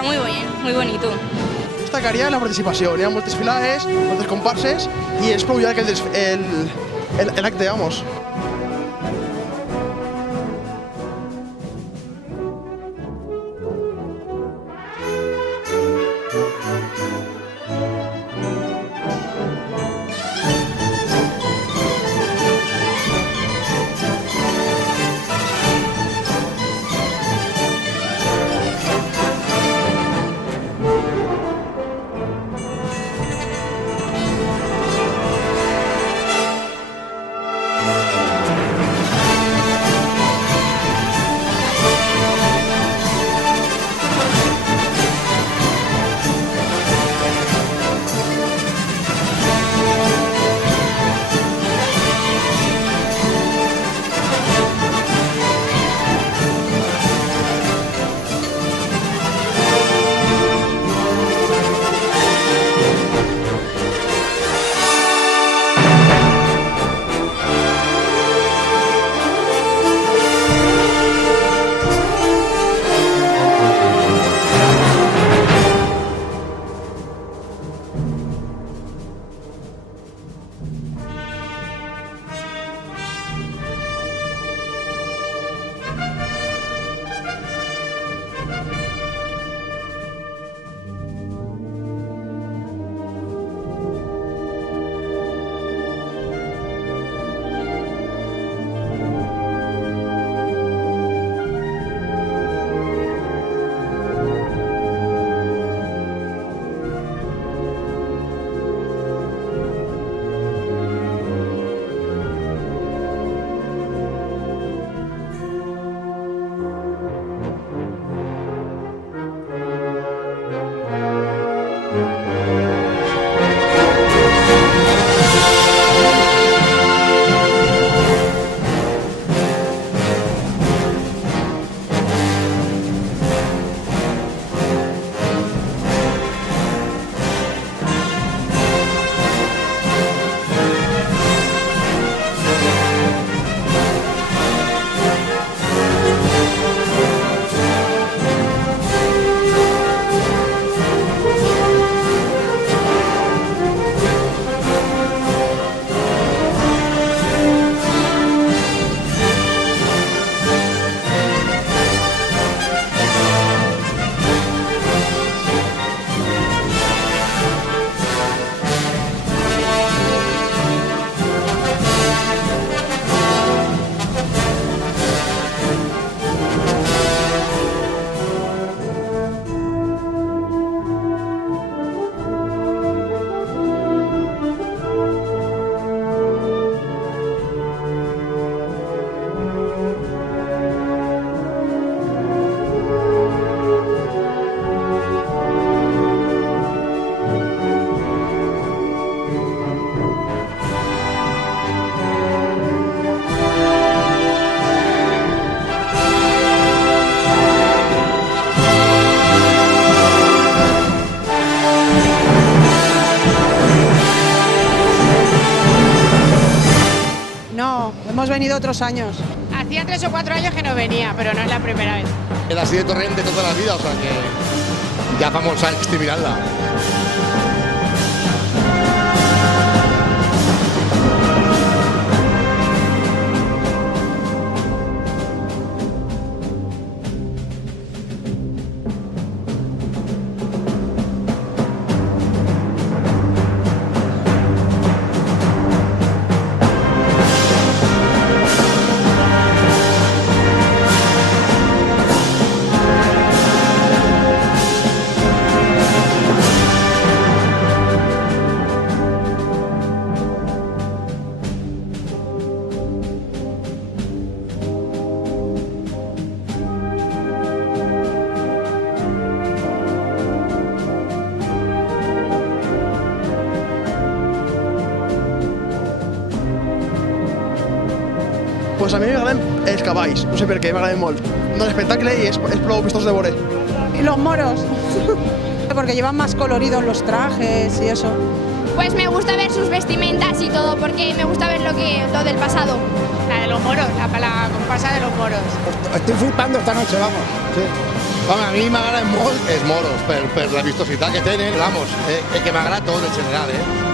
Està molt bé, molt bonito. Destacaria la participació. Hi ha moltes filades, moltes comparses i és prou llarg l'acte, vamos. Hemos venido otros años. Hacía 3 o 4 años que no venía, pero no es la primera vez. Era así de Torrent de toda la vida, o sea que ya vamos a exterminarla. Pues a mi m'agraden els cavalls, no sé per què, m'agraden molt. No, l'espectacle i és prou vistós de veure. Y los moros, porque llevan más coloridos los trajes y eso. Pues me gusta ver sus vestimentas y todo, porque me gusta ver lo del pasado. La de los moros, la comparsa de los moros. Estoy flipando esta noche, vamos. Sí. Home, a mi m'agrada molt els moros, per la vistositat que tenen, vamos, que m'agrada tot en general,